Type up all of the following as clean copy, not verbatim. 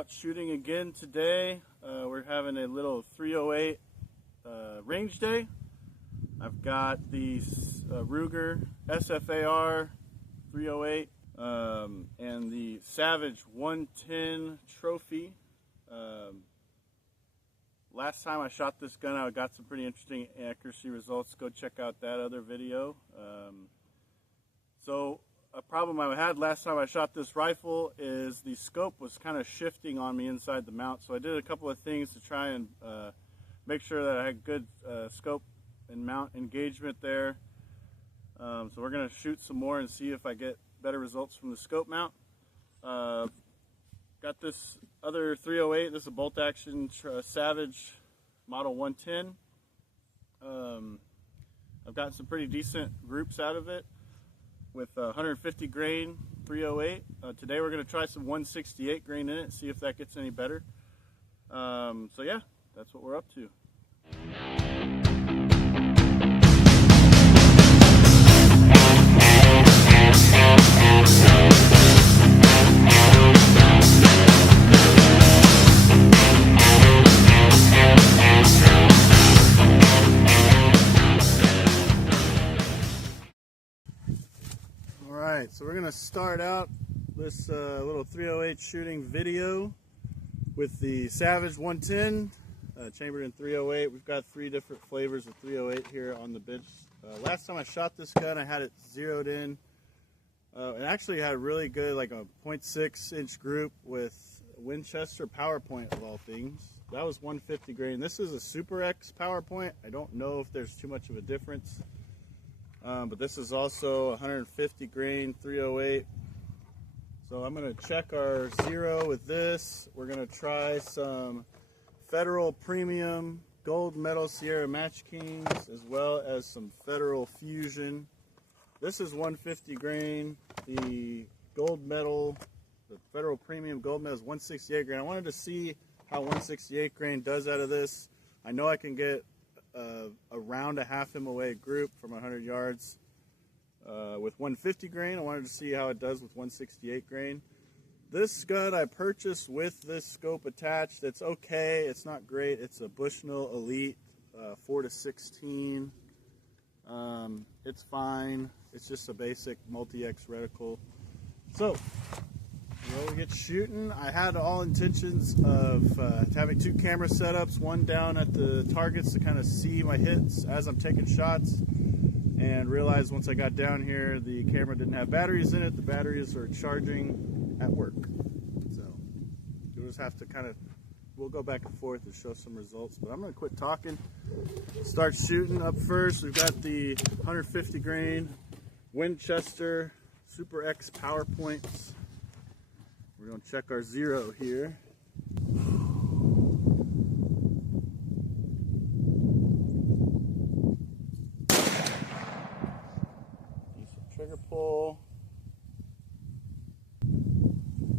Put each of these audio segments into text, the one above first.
out shooting again today. We're having a little 308 range day. I've got the Ruger SFAR 308 and the Savage 110 trophy. Last time I shot this gun, I got some pretty interesting accuracy results. Go check out that other video. So a problem I had last time I shot this rifle is the scope was kind of shifting on me inside the mount. So I did a couple of things to try and make sure that I had good scope and mount engagement there. So we're going to shoot some more and see if I get better results from the scope mount. Got this other 308. This is a bolt action Savage model 110. I've gotten some pretty decent groups out of it with 150 grain 308. Today we're going to try some 168 grain in it, see if that gets any better. So yeah, that's what we're up to. Alright, so we're going to start out this little 308 shooting video with the Savage 110 chambered in 308. We've got 3 different flavors of 308 here on the bench. Last time I shot this gun, I had it zeroed in. It actually had a really good, like a 0.6 inch group with Winchester PowerPoint of all things. That was 150 grain. This is a Super X PowerPoint. I don't know if there's too much of a difference. But this is also 150 grain 308. So I'm going to check our zero with this. We're going to try some Federal Premium Gold Medal Sierra Match Kings as well as some Federal Fusion. This is 150 grain. The Gold Medal, the Federal Premium Gold Medal is 168 grain. I wanted to see how 168 grain does out of this. I know I can get around a half MOA group from 100 yards with 150 grain. I wanted to see how it does with 168 grain. This gun I purchased with this scope attached. It's okay, it's not great. It's a Bushnell Elite 4-16. It's fine. It's just a basic multi-X reticle. So we get shooting. I had all intentions of having 2 camera setups, one down at the targets to kind of see my hits as I'm taking shots, and realized once I got down here the camera didn't have batteries in it. The batteries are charging at work. So you'll just have to we'll go back and forth and show some results, but I'm going to quit talking. Start shooting. Up first, we've got the 150 grain Winchester Super X PowerPoints. We're going to check our zero here. Decent trigger pull.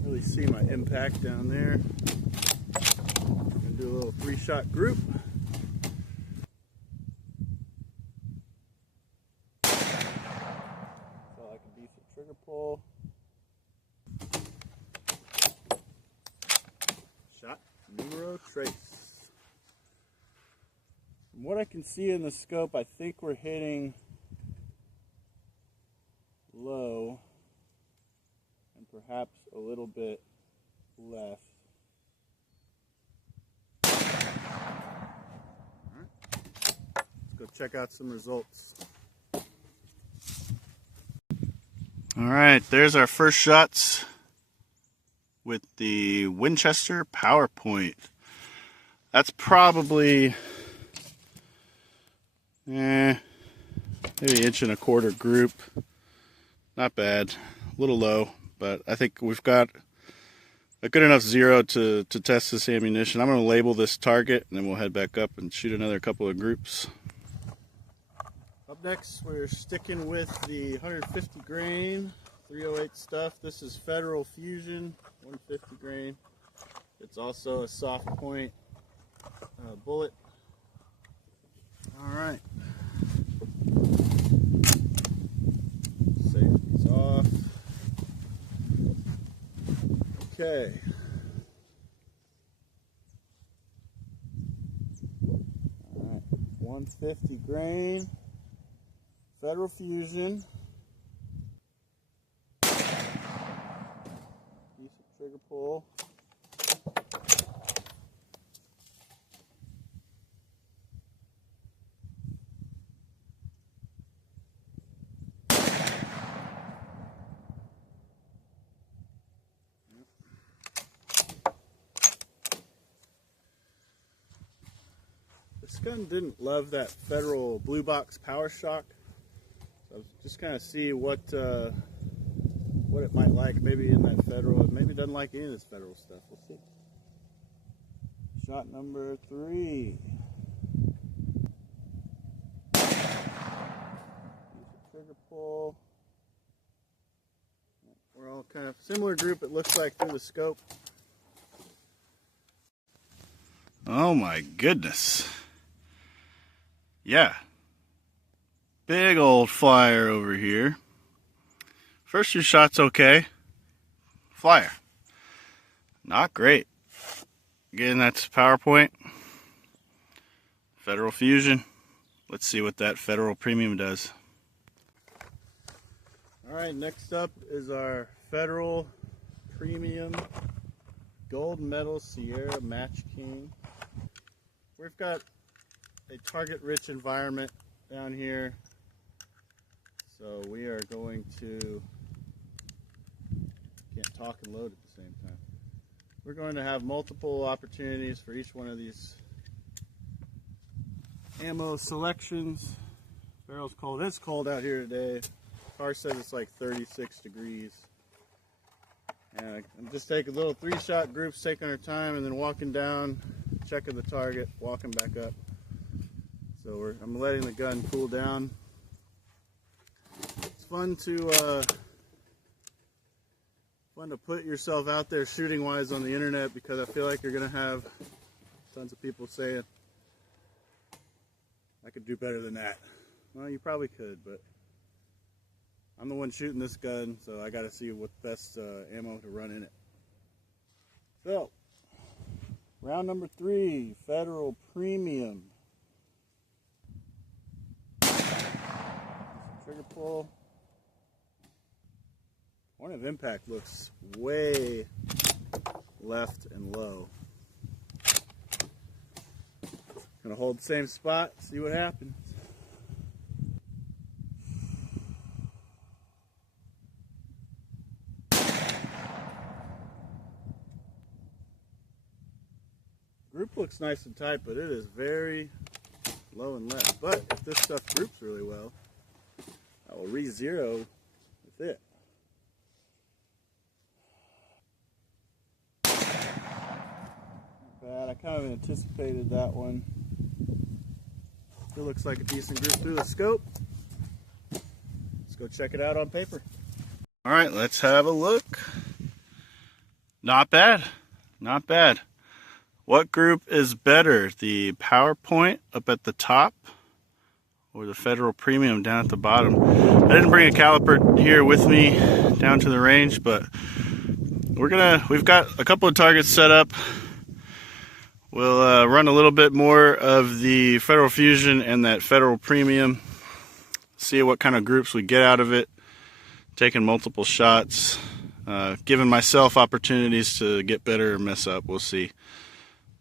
Really see my impact down there. I'm going to do a little 3-shot group. So like a decent trigger pull. Shot numero trace. From what I can see in the scope, I think we're hitting low and perhaps a little bit left. All right. Let's go check out some results. All right, there's our first shots with the Winchester PowerPoint. That's probably maybe 1.25 inch group. Not bad, a little low, but I think we've got a good enough zero to test this ammunition. I'm going to label this target and then we'll head back up and shoot another couple of groups. Up next, we're sticking with the 150 grain 308 stuff. This is Federal Fusion 150 grain. It's also a soft point bullet. All right. Safety's off. Okay. 150 grain, Federal Fusion. Decent trigger pull. This gun didn't love that Federal blue box power shock, so I was just kind of see what it might like. Maybe in that Federal, maybe it doesn't like any of this Federal stuff. We'll see. Shot number 3. Trigger pull. We're all kind of similar group. It looks like through the scope. Oh my goodness. Yeah, big old flyer over here. First 2 shots okay. Flyer, not great. Again, that's PowerPoint. Federal Fusion. Let's see what that Federal Premium does. All right, next up is our Federal Premium Gold Medal Sierra Match King. We've got a target-rich environment down here, so we are going to, can't talk and load at the same time. We're going to have multiple opportunities for each one of these ammo selections. Barrel's cold. It's cold out here today. Car says it's like 36 degrees. And I'm just taking little 3-shot groups, taking our time, and then walking down, checking the target, walking back up. So I'm letting the gun cool down. It's fun to put yourself out there shooting wise on the internet, because I feel like you're gonna have tons of people saying, I could do better than that. Well, you probably could, but I'm the one shooting this gun, so I gotta see what best ammo to run in it. So, round number 3, Federal Premium. Trigger pull. Point of impact looks way left and low. Gonna hold the same spot, see what happens. Group looks nice and tight, but it is very low and left. But if this stuff groups really well, I will re-zero with it. Not bad. I kind of anticipated that one. It looks like a decent group through the scope. Let's go check it out on paper. All right, let's have a look. Not bad. Not bad. What group is better, the PowerPoint up at the top or the Federal Premium down at the bottom? I didn't bring a caliper here with me down to the range, but we've got a couple of targets set up. We'll run a little bit more of the Federal Fusion and that Federal Premium, see what kind of groups we get out of it, taking multiple shots, giving myself opportunities to get better or mess up. We'll see.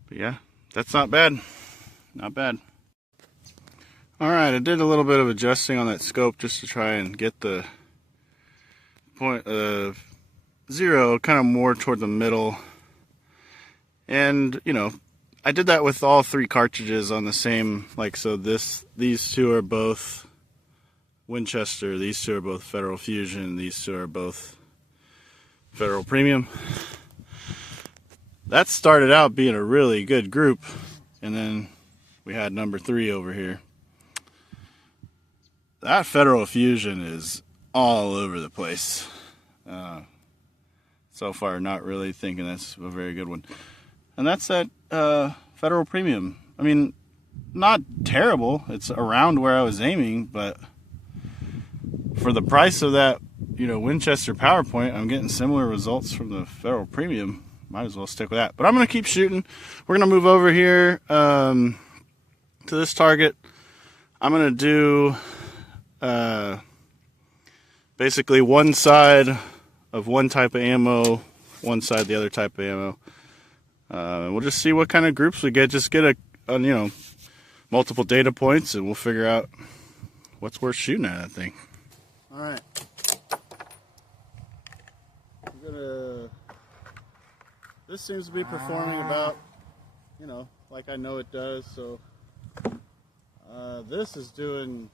But yeah, that's not bad. Not bad. Alright, I did a little bit of adjusting on that scope just to try and get the point zero kind of more toward the middle. And, you know, I did that with all 3 cartridges on the same, like, so these 2 are both Winchester, these 2 are both Federal Fusion, these 2 are both Federal Premium. That started out being a really good group, and then we had number 3 over here. That Federal Fusion is all over the place. So far, not really thinking that's a very good one. And that's that Federal Premium. I mean, not terrible. It's around where I was aiming, but for the price of that, you know, Winchester PowerPoint, I'm getting similar results from the Federal Premium. Might as well stick with that. But I'm going to keep shooting. We're going to move over here to this target. I'm going to do basically one side of one type of ammo, one side the other type of ammo. We'll just see what kind of groups we get. Just get a you know, multiple data points, and we'll figure out what's worth shooting at that thing. All right. This seems to be performing about, you know, like I know it does. So this is doing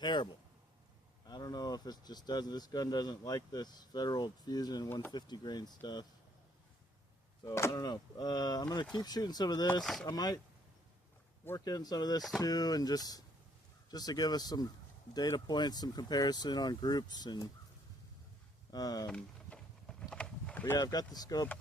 terrible. I don't know if it just doesn't. This gun doesn't like this Federal Fusion 150 grain stuff. So I don't know. I'm gonna keep shooting some of this. I might work in some of this too, and just to give us some data points, some comparison on groups, and but yeah, I've got the scope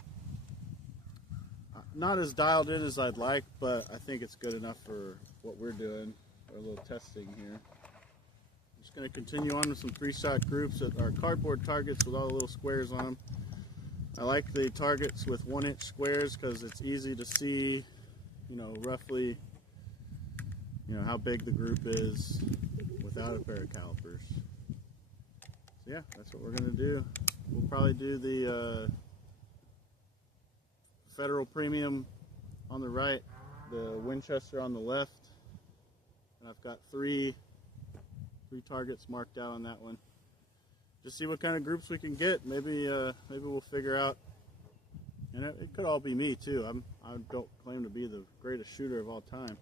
not as dialed in as I'd like, but I think it's good enough for what we're doing. Our little testing here. I'm just going to continue on with some 3-shot groups that are cardboard targets with all the little squares on them. I like the targets with 1-inch squares because it's easy to see, you know, roughly, you know, how big the group is without a pair of calipers. So yeah, that's what we're going to do. We'll probably do the Federal Premium on the right, the Winchester on the left, and I've got three targets marked out on that one. Just see what kind of groups we can get. Maybe we'll figure out, and it could all be me too. I don't claim to be the greatest shooter of all time.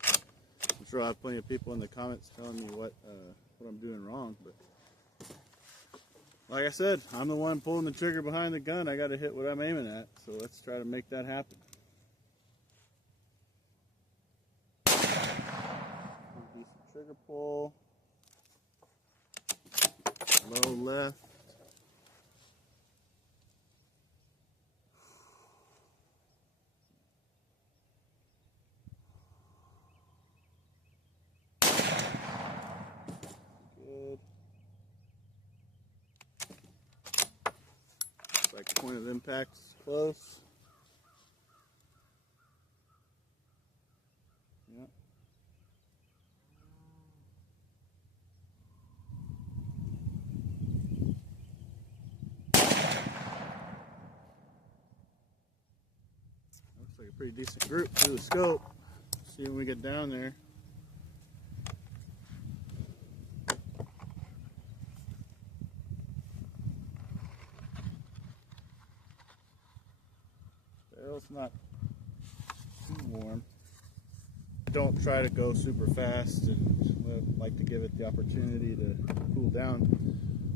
I'm sure I'll have plenty of people in the comments telling me what I'm doing wrong, but like I said, I'm the one pulling the trigger behind the gun. I got to hit what I'm aiming at, so let's try to make that happen. Decent trigger pull. Low left. Good. Looks like point of impact is close. Yep. Looks like a pretty decent group through the scope. See when we get down there. Barrel's not too warm. Don't try to go super fast, and like to give it the opportunity to cool down.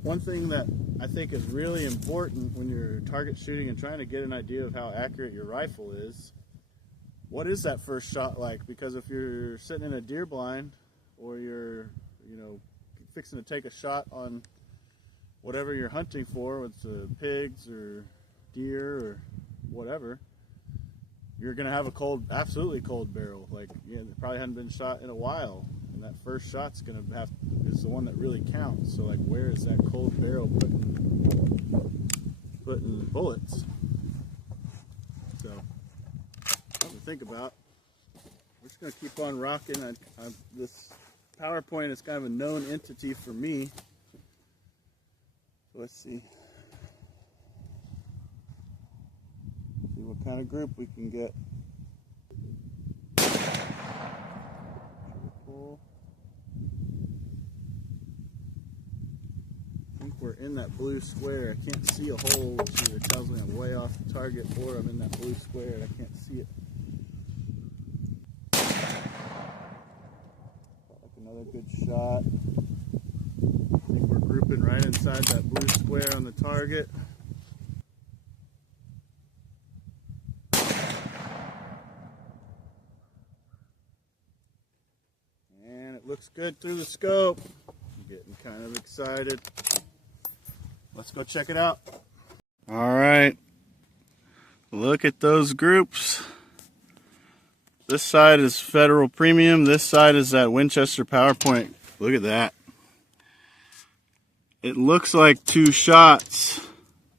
One thing that I think is really important when you're target shooting and trying to get an idea of how accurate your rifle is, what is that first shot like? Because if you're sitting in a deer blind, or you're, you know, fixing to take a shot on whatever you're hunting for, with pigs or deer or whatever, you're gonna have a cold, absolutely cold barrel. Like, yeah, it probably hadn't been shot in a while, and that first shot's gonna is the one that really counts. So like, where is that cold barrel putting bullets? So something to think about. We're just gonna keep on rocking. This PowerPoint is kind of a known entity for me. So let's see. See what kind of group we can get. Cool. I think we're in that blue square. I can't see a hole, which either tells me I'm way off the target, or I'm in that blue square and I can't see it. Like another good shot. I think we're grouping right inside that blue square on the target. Looks good through the scope. I'm getting kind of excited. Let's go check it out. All right. Look at those groups. This side is Federal Premium. This side is that Winchester PowerPoint. Look at that. It looks like 2 shots,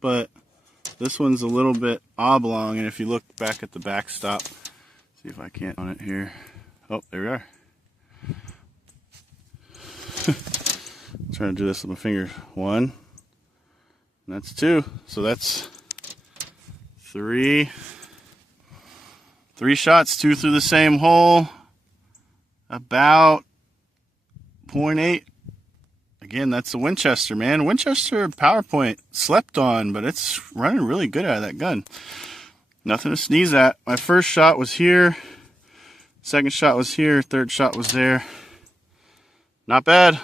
but this one's a little bit oblong. And if you look back at the backstop, see if I can't on it here. Oh, there we are. I'm trying to do this with my fingers. 1, and that's 2. So that's 3 shots, 2 through the same hole, about 0.8. Again, that's the Winchester, man. Winchester PowerPoint slept on, but it's running really good out of that gun. Nothing to sneeze at. My first shot was here, second shot was here, third shot was there. Not bad.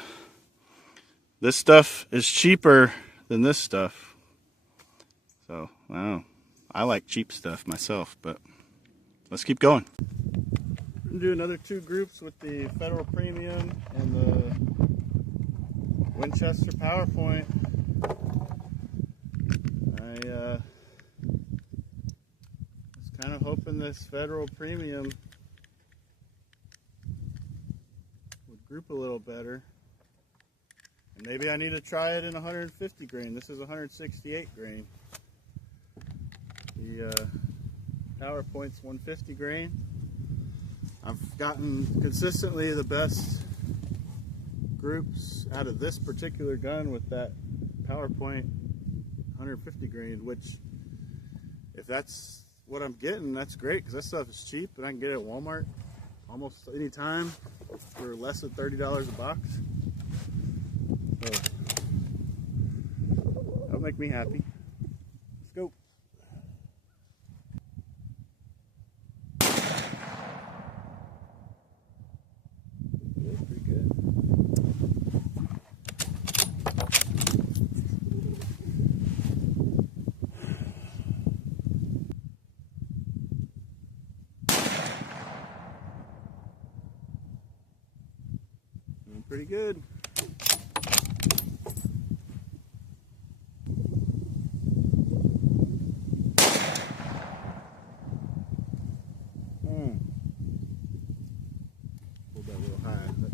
This stuff is cheaper than this stuff. So, I don't know. I like cheap stuff myself, but let's keep going. We're gonna do another 2 groups with the Federal Premium and the Winchester PowerPoint. I was kind of hoping this Federal Premium would group a little better. And maybe I need to try it in 150 grain. This is 168 grain. The PowerPoint's 150 grain. I've gotten consistently the best groups out of this particular gun with that PowerPoint 150 grain, which if that's what I'm getting, that's great, because that stuff is cheap and I can get it at Walmart almost any time for less than $30 a box. So that'll make me happy. Let's go. Pretty good. Pretty good. Pulled that a little high. But...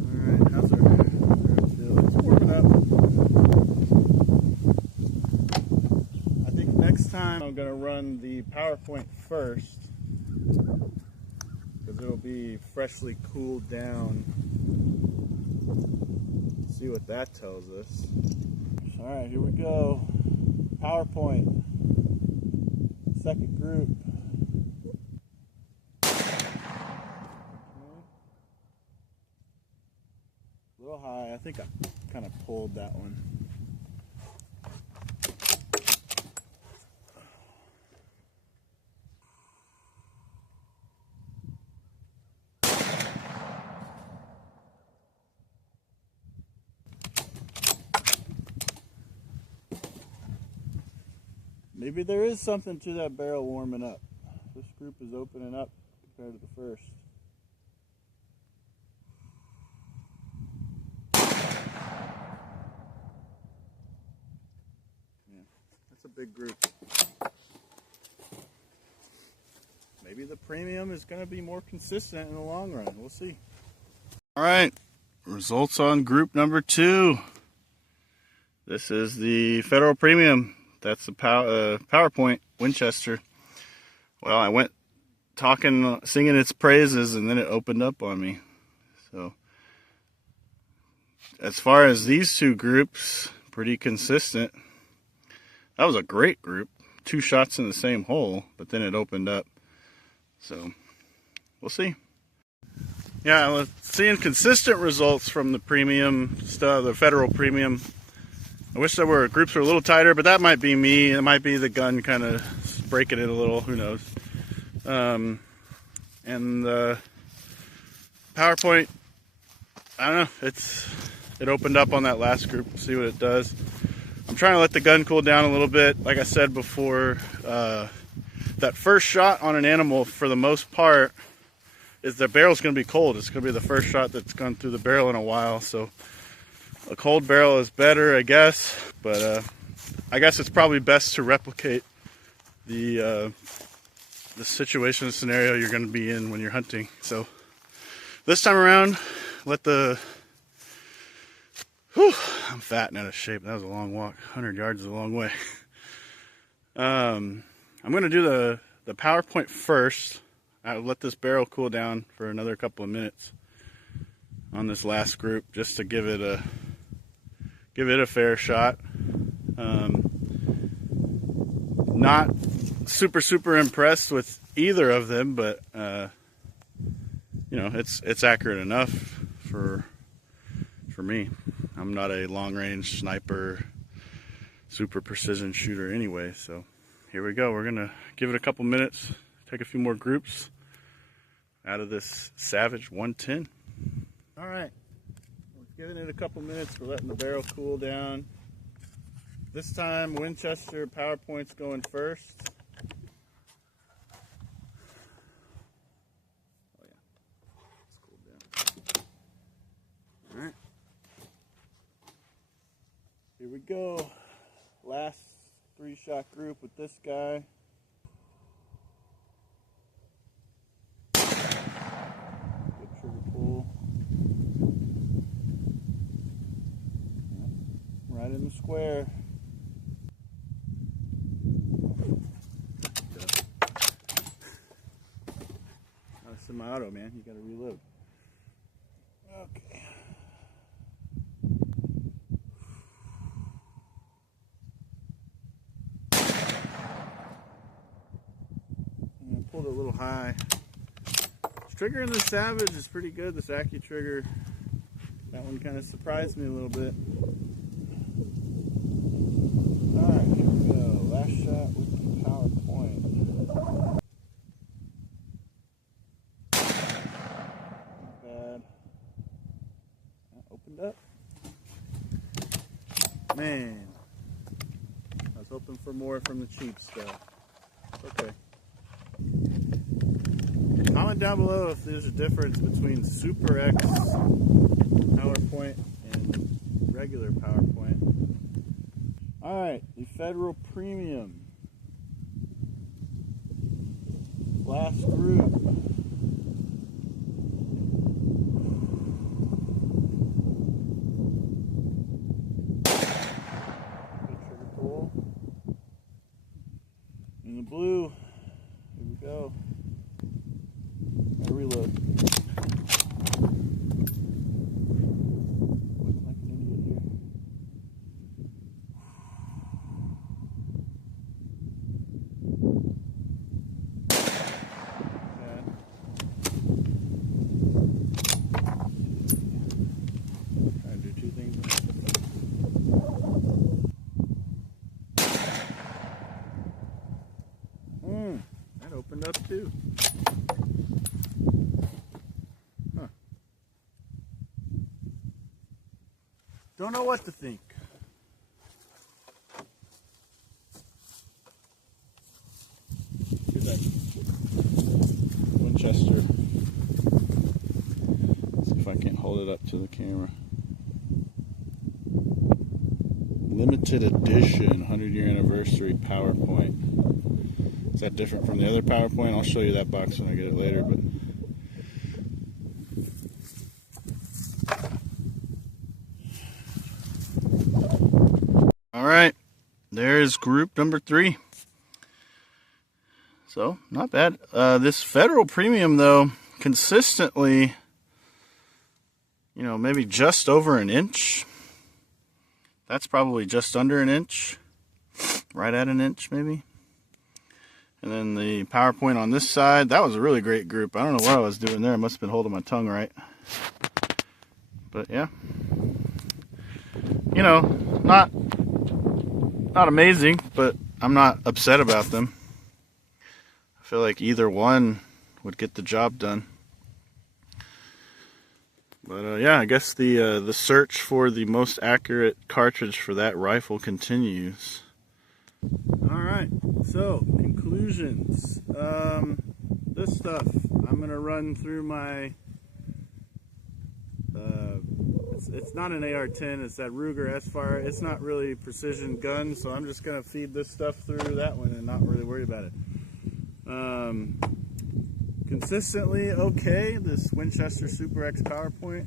Alright, how's our feel? It's warming up. I think next time I'm going to run the PowerPoint first, because it'll be freshly cooled down. Let's see what that tells us. Alright, here we go. PowerPoint. Second group. Okay. A little high. I think I kind of pulled that one. Maybe there is something to that barrel warming up. This group is opening up compared to the first. Yeah, that's a big group. Maybe the premium is going to be more consistent in the long run. We'll see. All right, results on group number 2. This is the Federal Premium. That's the PowerPoint Winchester. Well, I went talking, singing its praises, and then it opened up on me. So, as far as these 2 groups, pretty consistent. That was a great group. 2 shots in the same hole, but then it opened up. So, we'll see. Yeah, we're seeing consistent results from the premium stuff, the Federal Premium. I wish there were groups were a little tighter, but that might be me. It might be the gun kind of breaking it a little. Who knows? And the PowerPoint, I don't know. It opened up on that last group. We'll see what it does. I'm trying to let the gun cool down a little bit. Like I said before, that first shot on an animal, for the most part, is the barrel's going to be cold. It's going to be the first shot that's gone through the barrel in a while. So a cold barrel is better, I guess, but I guess it's probably best to replicate the situation, scenario you're going to be in when you're hunting. So this time around, let the... Whew, I'm fat and out of shape. That was a long walk. 100 yards is a long way. I'm going to do the PowerPoint first. I'll let this barrel cool down for another couple of minutes on this last group just to give it a fair shot. Not super impressed with either of them, but you know, it's accurate enough for me. I'm not a long-range sniper, super precision shooter anyway. So here we go. We're gonna give it a couple minutes, take a few more groups out of this Savage 110. All right, we're giving it a couple minutes. We're letting the barrel cool down. This time, Winchester PowerPoint's going first. Oh yeah, it's cooled down. All right, here we go. Last 3-shot group with this guy. Good trigger pull. Right in the square. Semi-auto, man. You gotta reload. Okay. I pulled it a little high. This trigger in the Savage is pretty good. This AccuTrigger. That one kind of surprised me a little bit. Alright, here we go. Last shot with the PowerPoint. Opened up. Man, I was hoping for more from the cheap stuff. Okay. Comment down below if there's a difference between Super X PowerPoint and regular PowerPoint. Alright, the Federal Premium. Last group. In the blue, here we go. Gotta reload. Looking like an idiot here. Trying to do two things. That opened up too. Huh. Don't know what to think. Here's that Winchester. Let's see if I can hold it up to the camera. Limited edition 100-year anniversary PowerPoint. Is that different from the other PowerPoint? I'll show you that box when I get it later. But all right, there's group number 3. So not bad. This Federal Premium though, consistently, you know, maybe just over an inch. That's probably just under an inch, right at an inch maybe. And then the PowerPoint on this side, that was a really great group. I don't know what I was doing there. I must have been holding my tongue right. But yeah, you know, not amazing, but I'm not upset about them. I feel like either one would get the job done. But yeah, I guess the search for the most accurate cartridge for that rifle continues. All right, so conclusions. This stuff, I'm gonna run through my. It's not an AR-10. It's that Ruger SFAR. It's not really precision gun, so I'm just gonna feed this stuff through that one and not really worry about it. Consistently okay. This Winchester Super X PowerPoint.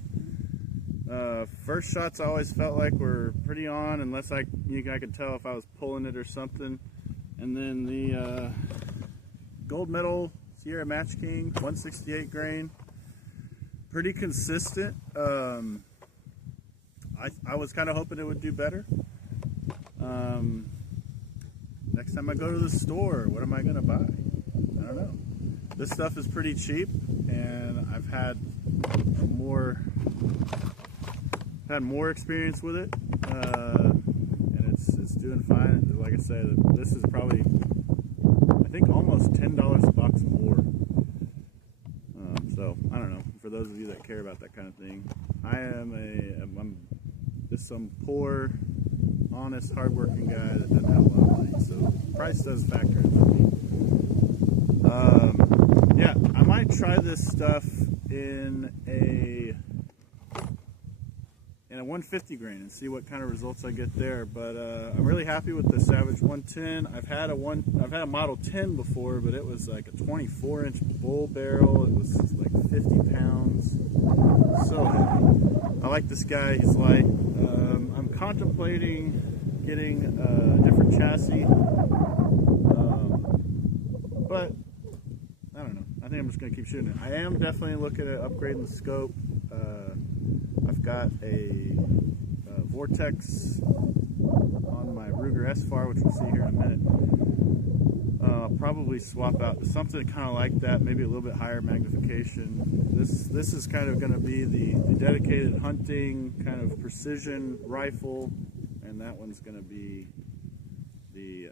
First shots I always felt like were pretty on, unless I could tell if I was pulling it or something. And then the gold medal Sierra Match King, 168 grain. Pretty consistent. I was kind of hoping it would do better. Next time I go to the store, what am I going to buy? I don't know. This stuff is pretty cheap, and I've had more experience with it, and it's doing fine. Like I said, this is probably, I think, almost $10 a box more. So I don't know. For those of you that care about that kind of thing, I'm just some poor, honest, hardworking guy that doesn't have a lot of money. So price does factor in for me. Yeah, I might try this stuff in a 150 grain and see what kind of results I get there. But I'm really happy with the Savage 110. I've had a Model 10 before, but it was like a 24-inch bull barrel. It was like 50 pounds. So I like this guy. He's light. I'm contemplating getting a different chassis, but I don't know. I think I'm just going to keep shooting it. I am definitely looking at upgrading the scope. I've got a Vortex on my Ruger SFAR, which we'll see here in a minute. I'll probably swap out to something kind of like that, maybe a little bit higher magnification. This is kind of going to be the dedicated hunting kind of precision rifle, and that one's going to be the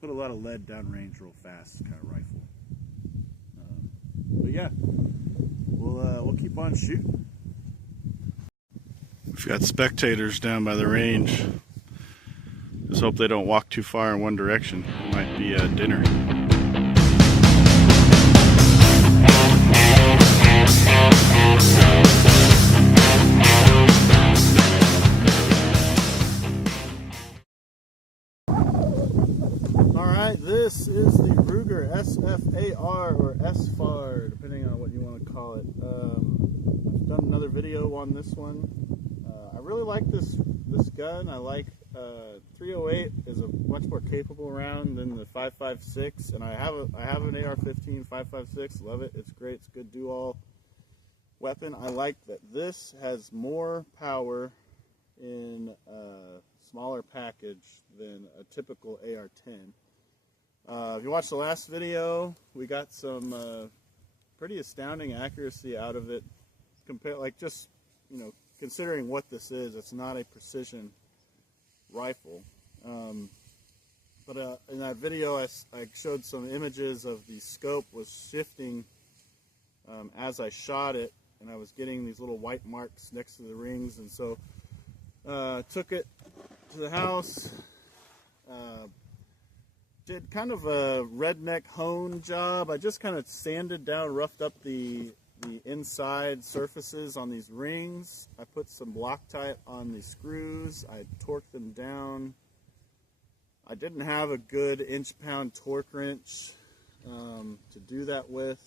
put a lot of lead downrange real fast kind of rifle. But yeah, we'll keep on shooting. We've got spectators down by the range. Just hope they don't walk too far in one direction. It might be dinner. Alright, this is the Ruger SFAR or SFAR, depending on what you want to call it. I've done another video on this one. I really like this gun. I like 308 is a much more capable round than the 5.56, and I have an AR-15 5.56. Love it. It's great. It's a good do-all weapon. I like that this has more power in a smaller package than a typical AR-10. If you watched the last video, we got some pretty astounding accuracy out of it. Considering what this is, it's not a precision rifle. But in that video, I showed some images of the scope was shifting as I shot it, and I was getting these little white marks next to the rings, and so took it to the house, did kind of a redneck hone job. I just kind of sanded down, roughed up the inside surfaces on these rings. I put some Loctite on the screws. I torqued them down. I didn't have a good inch-pound torque wrench to do that with,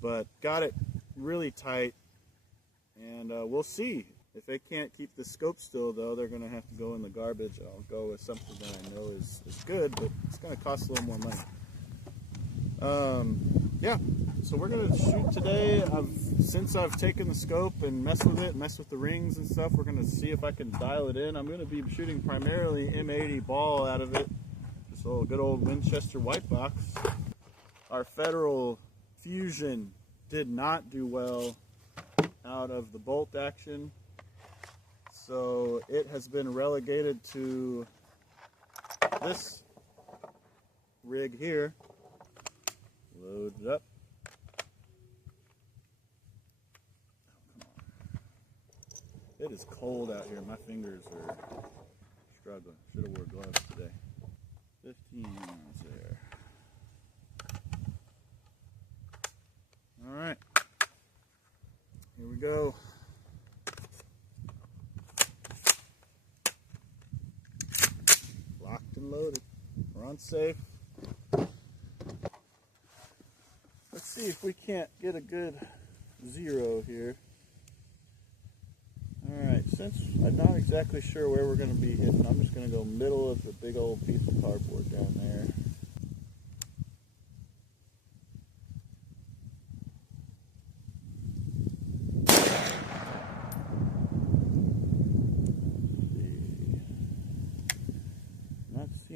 but got it really tight, and we'll see. If they can't keep the scope still, though, they're going to have to go in the garbage. I'll go with something that I know is good, but it's going to cost a little more money. Yeah, so we're going to shoot today. Since I've taken the scope and messed with it, messed with the rings and stuff, we're going to see if I can dial it in. I'm going to be shooting primarily M80 ball out of it. Just a little good old Winchester white box. Our Federal Fusion did not do well out of the bolt action, so it has been relegated to this rig here. Load it up. It is cold out here. My fingers are struggling. Should have wore gloves today. 15 rounds there. All right. Here we go. Locked and loaded. We're on safe. Let's see if we can't get a good zero here. Alright, since I'm not exactly sure where we're going to be hitting, I'm just going to go middle of the big old piece of cardboard down there.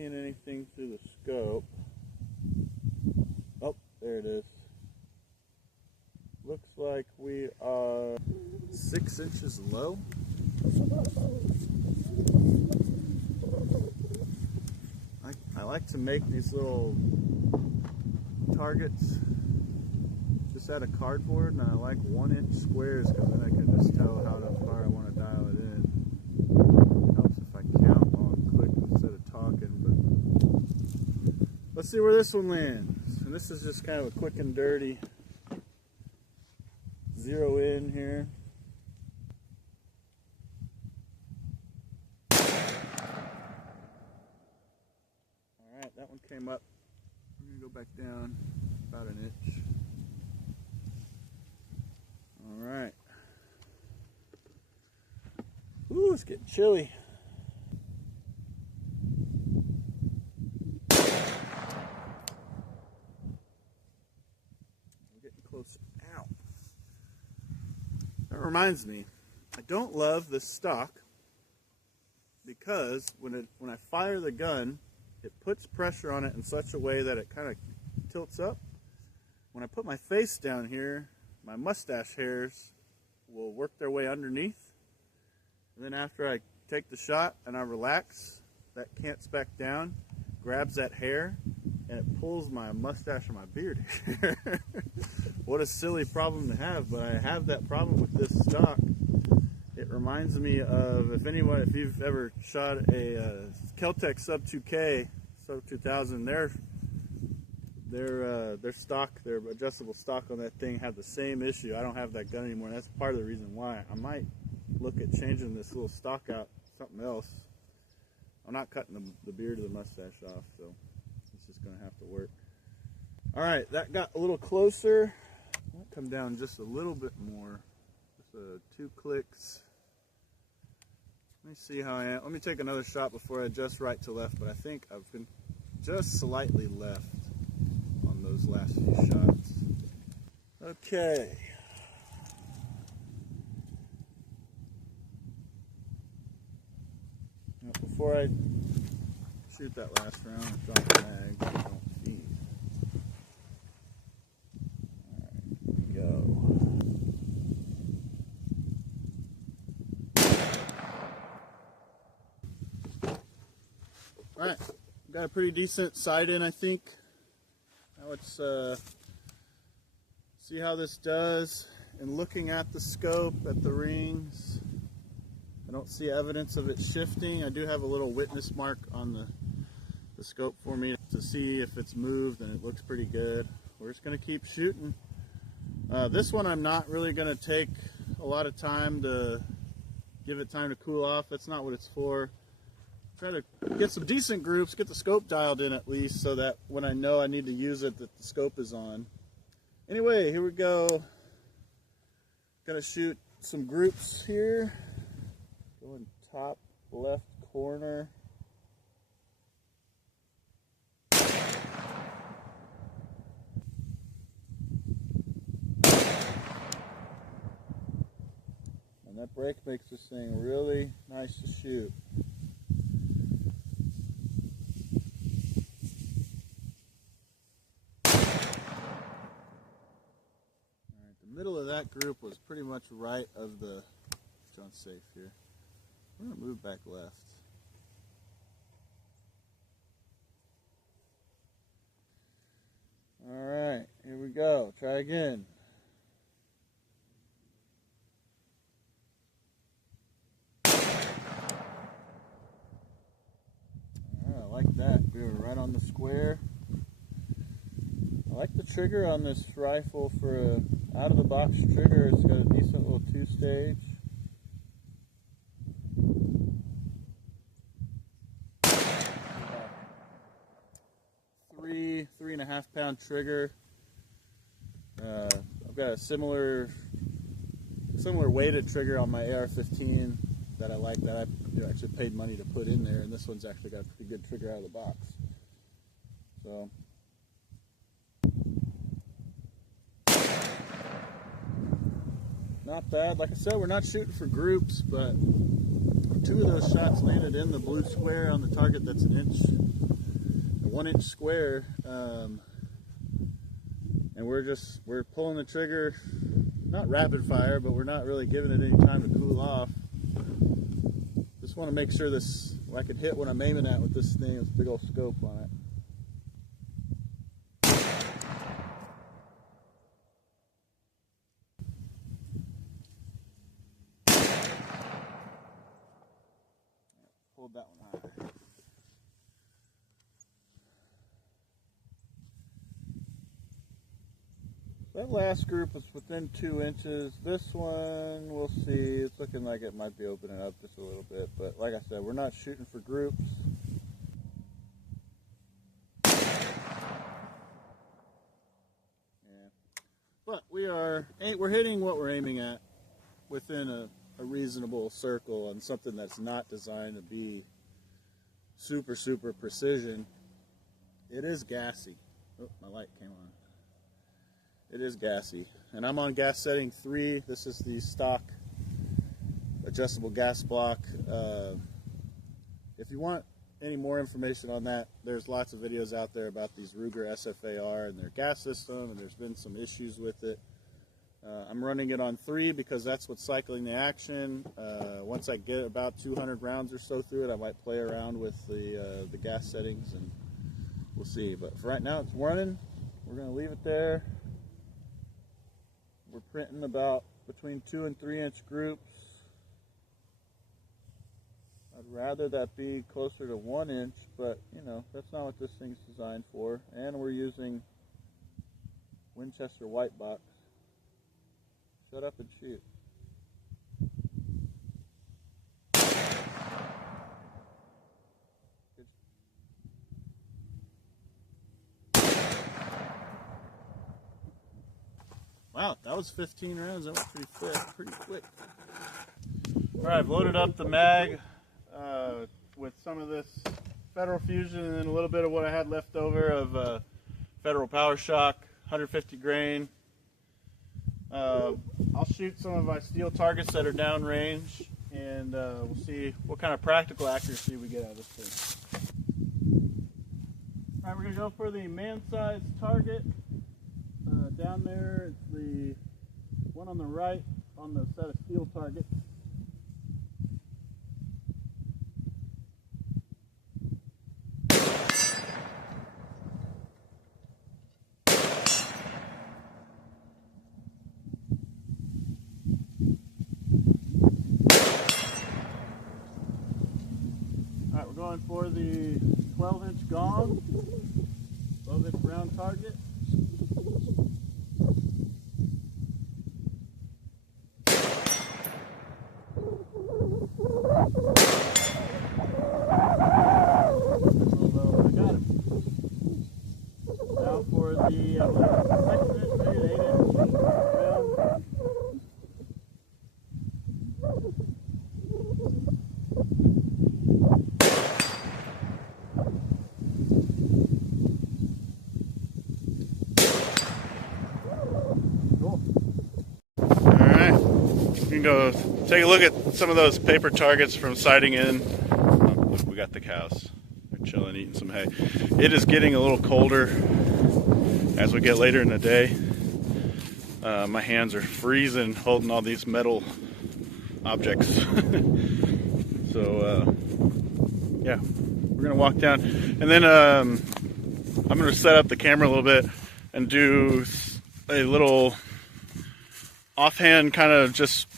seeing anything through the scope. Oh, there it is. Looks like we are 6 inches low. I like to make these little targets just out of cardboard, and I like 1-inch squares because then I can just tell how far I want to dial it in. It helps if I count while I'm clicking instead of talking, but let's see where this one lands. And this is just kind of a quick and dirty zero in here. Alright, that one came up. I'm going to go back down about an inch. Alright. Ooh, it's getting chilly. We're getting close. Ow. That reminds me, I don't love this stock because when I fire the gun, it puts pressure on it in such a way that it kind of tilts up. When I put my face down here, my mustache hairs will work their way underneath. And then after I take the shot and I relax, that cants back down, grabs that hair, and it pulls my mustache and my beard hair. What a silly problem to have, but I have that problem with this stock. It reminds me of, if you've ever shot a Kel-Tec Sub 2K, Sub 2000, their stock, their adjustable stock on that thing had the same issue. I don't have that gun anymore, and that's part of the reason why. I might look at changing this little stock out something else. I'm not cutting the beard or the mustache off, so it's just going to have to work. Alright, that got a little closer. I'll come down just a little bit more. Just 2 clicks. Let me see how I am. Let me take another shot before I adjust right to left, but I think I've been just slightly left on those last few shots. Okay. Now, before I shoot that last round, drop the mag, don't feed. Alright, here we go. Alright, got a pretty decent sight in, I think. Now let's see how this does. And looking at the scope, at the rings, I don't see evidence of it shifting. I do have a little witness mark on the scope for me to see if it's moved, and it looks pretty good. We're just going to keep shooting. This one I'm not really going to take a lot of time to give it time to cool off. That's not what it's for. Try to get some decent groups, get the scope dialed in at least, so that when I know I need to use it, that the scope is on. Anyway, here we go. Gonna shoot some groups here. Going top left corner. And that brake makes this thing really nice to shoot. Middle of that group was pretty much right of the jump safe here. We're going to move back left. Alright, here we go. Try again. Alright, I like that. We were right on the square. I like the trigger on this rifle for a out-of-the-box trigger. It's got a decent little 2-stage. Three and a half pound trigger. I've got a similar weighted trigger on my AR-15 that I like, that I actually paid money to put in there, and this one's actually got a pretty good trigger out of the box. So. Not bad. Like I said, we're not shooting for groups, but 2 of those shots landed in the blue square on the target that's 1 inch 1-inch square, and we're pulling the trigger, not rapid fire, but we're not really giving it any time to cool off. Just want to make sure I can hit what I'm aiming at with this thing. This big old scope on it. Hold that one high. That last group was within 2 inches. This one, we'll see. It's looking like it might be opening up just a little bit. But like I said, we're not shooting for groups. Yeah. But we're hitting what we're aiming at within a reasonable circle on something that's not designed to be super, super precision. It is gassy. Oh, my light came on. It is gassy. And I'm on gas setting 3. This is the stock adjustable gas block. If you want any more information on that, there's lots of videos out there about these Ruger SFAR and their gas system, and there's been some issues with it. I'm running it on 3 because that's what's cycling the action. Once I get about 200 rounds or so through it, I might play around with the gas settings, and we'll see. But for right now, it's running. We're going to leave it there. We're printing about between 2 and 3 inch groups. I'd rather that be closer to 1 inch, but you know, that's not what this thing's designed for. And we're using Winchester white box. Shut up and shoot. Wow, that was 15 rounds. That went pretty quick. All right, I've loaded up the mag with some of this Federal Fusion and then a little bit of what I had left over of Federal Power Shock, 150 grain. I'll shoot some of my steel targets that are downrange, and we'll see what kind of practical accuracy we get out of this thing. All right, we're going to go for the man-sized target. Down there, it's the one on the right on the set of steel targets. Alright, we're going for the 12-inch gong, 12-inch round target. For the 6-inch, maybe an 8-inch round. Cool. Alright, you can go take a look at some of those paper targets from sighting in. Oh, look, we got the cows. They're chilling, eating some hay. It is getting a little colder as we get later in the day. My hands are freezing holding all these metal objects. So yeah, we're gonna walk down, and then I'm gonna set up the camera a little bit and do a little offhand kind of just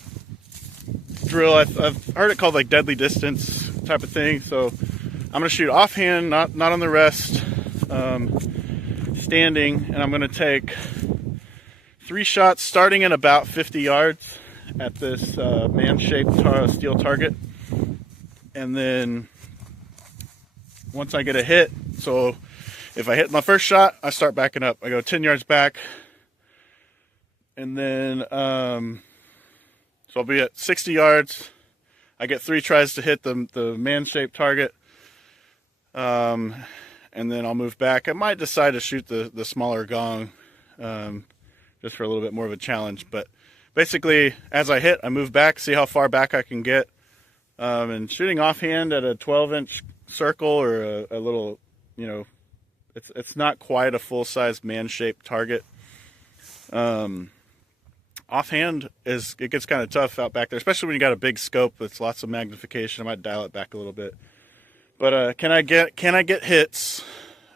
drill. I've heard it called like deadly distance type of thing. So I'm gonna shoot offhand, not on the rest. Standing, and I'm going to take 3 shots starting at about 50 yards at this man-shaped steel target, and then once I get a hit, so if I hit my first shot, I start backing up. I go 10 yards back, and then so I'll be at 60 yards. I get 3 tries to hit the man-shaped target. And then I'll move back. I might decide to shoot the smaller gong just for a little bit more of a challenge. But basically, as I hit, I move back, see how far back I can get. And shooting offhand at a 12-inch circle or a little, it's not quite a full-size man-shaped target. Offhand it gets kind of tough out back there, especially when you got a big scope with lots of magnification. I might dial it back a little bit. But can I get hits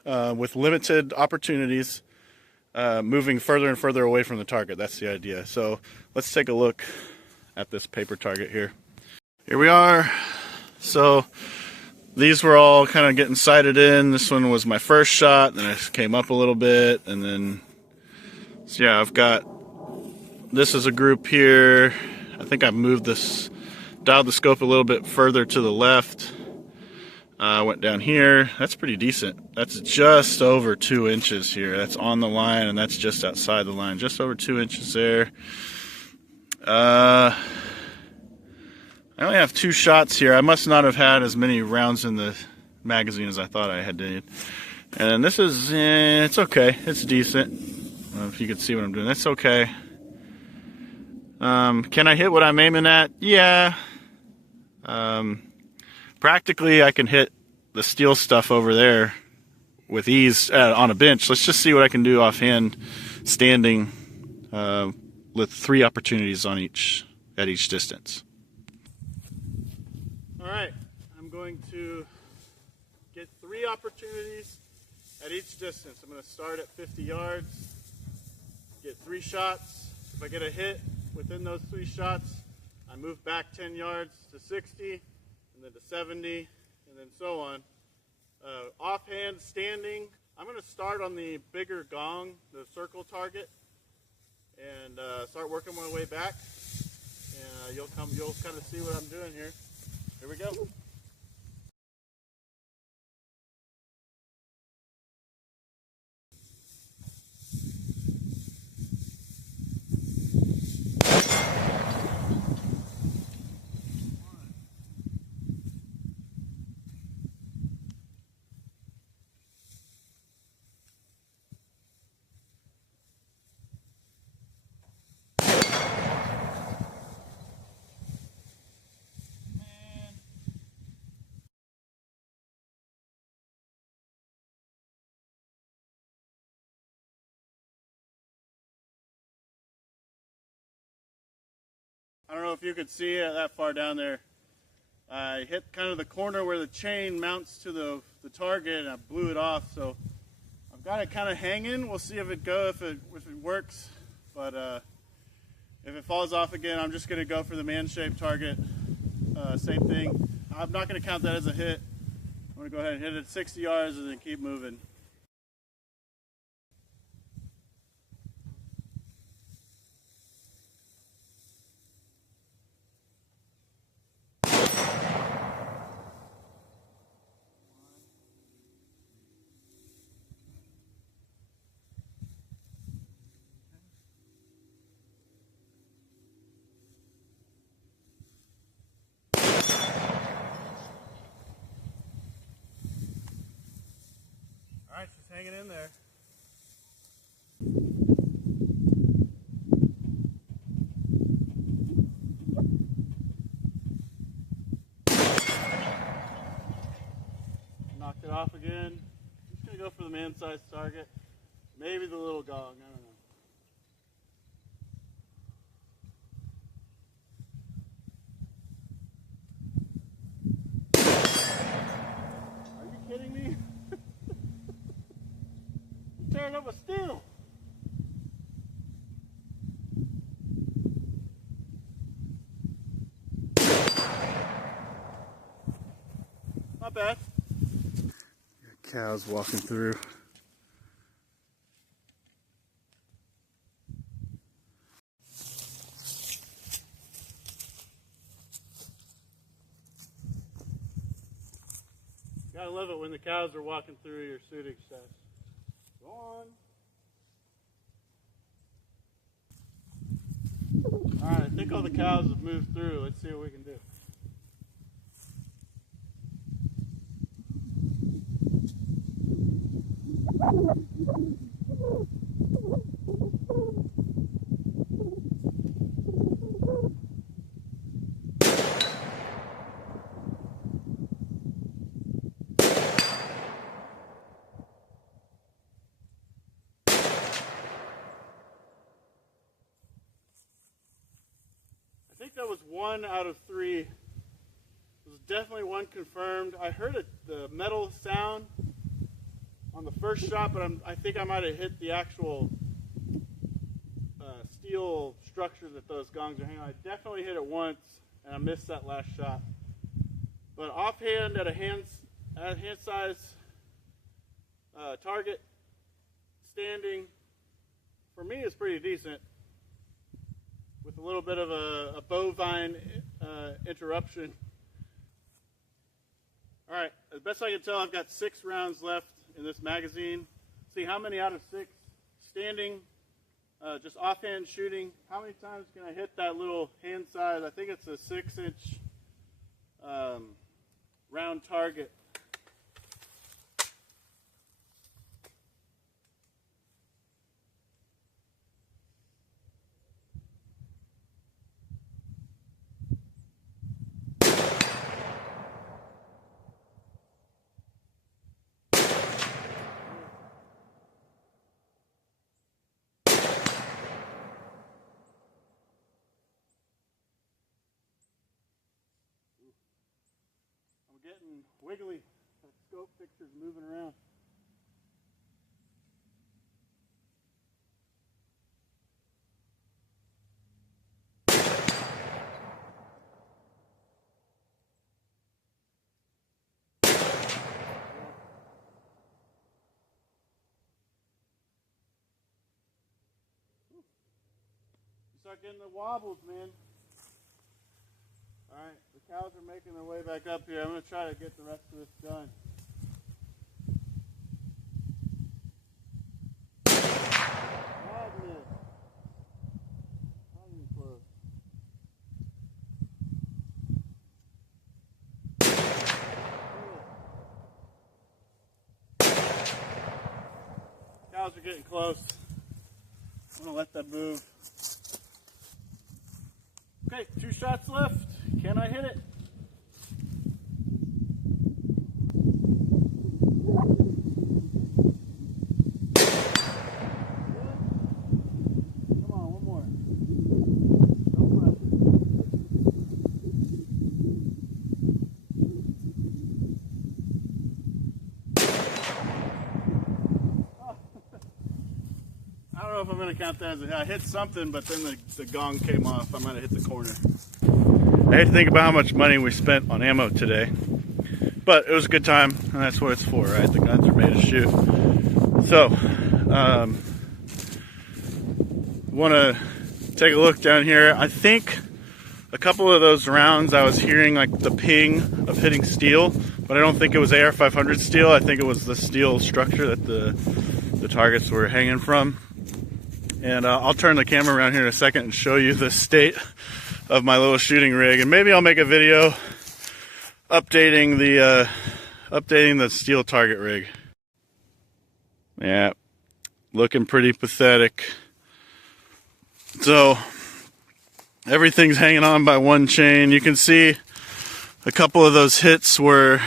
with limited opportunities, moving further and further away from the target? That's the idea. So let's take a look at this paper target here. Here we are. So these were all kind of getting sighted in. This one was my first shot, then I came up a little bit, and then, so yeah, I've got, this is a group here. I think I've moved this, dialed the scope a little bit further to the left. I went down here. That's pretty decent. That's just over 2 inches here. That's on the line, and that's just outside the line. Just over 2 inches there. I only have 2 shots here. I must not have had as many rounds in the magazine as I thought I had did. And this is, it's okay. It's decent. I don't know if you can see what I'm doing. That's okay. Can I hit what I'm aiming at? Yeah. Practically, I can hit the steel stuff over there with ease on a bench. Let's just see what I can do offhand, standing with 3 opportunities on at each distance. All right, I'm going to get 3 opportunities at each distance. I'm going to start at 50 yards, get 3 shots. If I get a hit within those 3 shots, I move back 10 yards to 60, and then to 70, and then so on. Offhand, standing, I'm going to start on the bigger gong, the circle target, and start working my way back. And you'll kind of see what I'm doing here. Here we go. I don't know if you could see it that far down there. I hit kind of the corner where the chain mounts to the target, and I blew it off. So I've got it kind of hanging. We'll see if it works. But if it falls off again, I'm just going to go for the man-shaped target. Same thing. I'm not going to count that as a hit. I'm going to go ahead and hit it at 60 yards and then keep moving. All right, she's hanging in there. Knocked it off again. I'm just going to go for the man-sized target. Maybe the little gong, I don't know. Are you kidding me? Tearing up a steel. Not bad. Cows walking through. Gotta love it when the cows are walking through your shooting sets. Go on. Alright, I think all the cows have moved through. Let's see what we can do. it was 1 out of 3. It was definitely one confirmed. I heard the metal sound on the first shot, but I think I might have hit the actual steel structure that those gongs are hanging on. I definitely hit it once, and I missed that last shot. But offhand at a hand size target, standing, for me is pretty decent, with a little bit of a bovine interruption. All right, as best I can tell, I've got 6 rounds left in this magazine. See how many out of 6 standing, just offhand shooting. How many times can I hit that little hand size? I think it's a 6-inch round target. Getting wiggly. That scope picture's moving around. You start getting the wobbles, man. Alright, the cows are making their way back up here. I'm going to try to get the rest of this done. Madness. Not even close. Cows are getting close. I'm going to let that move. Okay, 2 shots left. Can I hit it? Come on, one more. No pressure. Oh. I don't know if I'm going to count that as a hit. I hit something, but then the gong came off. I might have hit the corner. I hate to think about how much money we spent on ammo today, but it was a good time, and that's what it's for, right? The guns are made to shoot. So, want to take a look down here. I think a couple of those rounds I was hearing like the ping of hitting steel, but I don't think it was AR-500 steel. I think it was the steel structure that the targets were hanging from. And I'll turn the camera around here in a second and show you the state of my little shooting rig, and maybe I'll make a video updating the steel target rig. Yeah, looking pretty pathetic. So everything's hanging on by one chain. You can see a couple of those hits were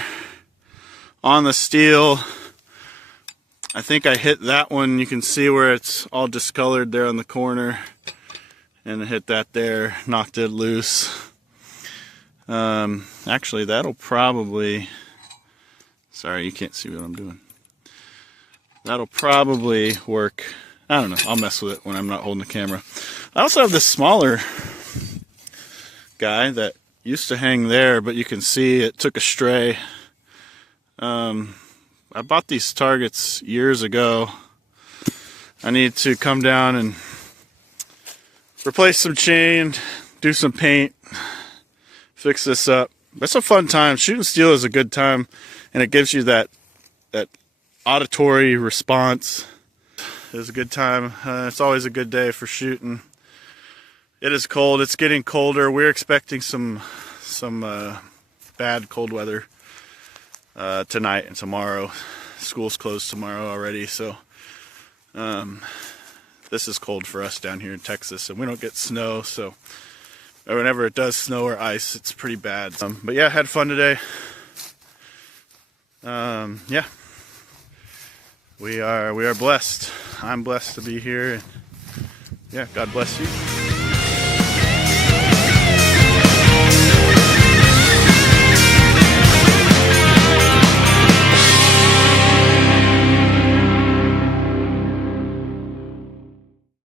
on the steel. I think I hit that one. You can see where it's all discolored there on the corner. And I hit that there, knocked it loose. Actually, that'll probably, sorry, you can't see what I'm doing. That'll probably work. I don't know, I'll mess with it when I'm not holding the camera. I also have this smaller guy that used to hang there, but you can see it took a stray. I bought these targets years ago. I need to come down and replace some chain, do some paint, fix this up. It's a fun time. Shooting steel is a good time, and it gives you that auditory response. It was a good time. It's always a good day for shooting. It is cold. It's getting colder. We're expecting some bad cold weather tonight and tomorrow. School's closed tomorrow already, so this is cold for us down here in Texas, and we don't get snow, so whenever it does snow or ice, it's pretty bad. But yeah, had fun today. Yeah, we are blessed. I'm blessed to be here. And yeah, God bless you.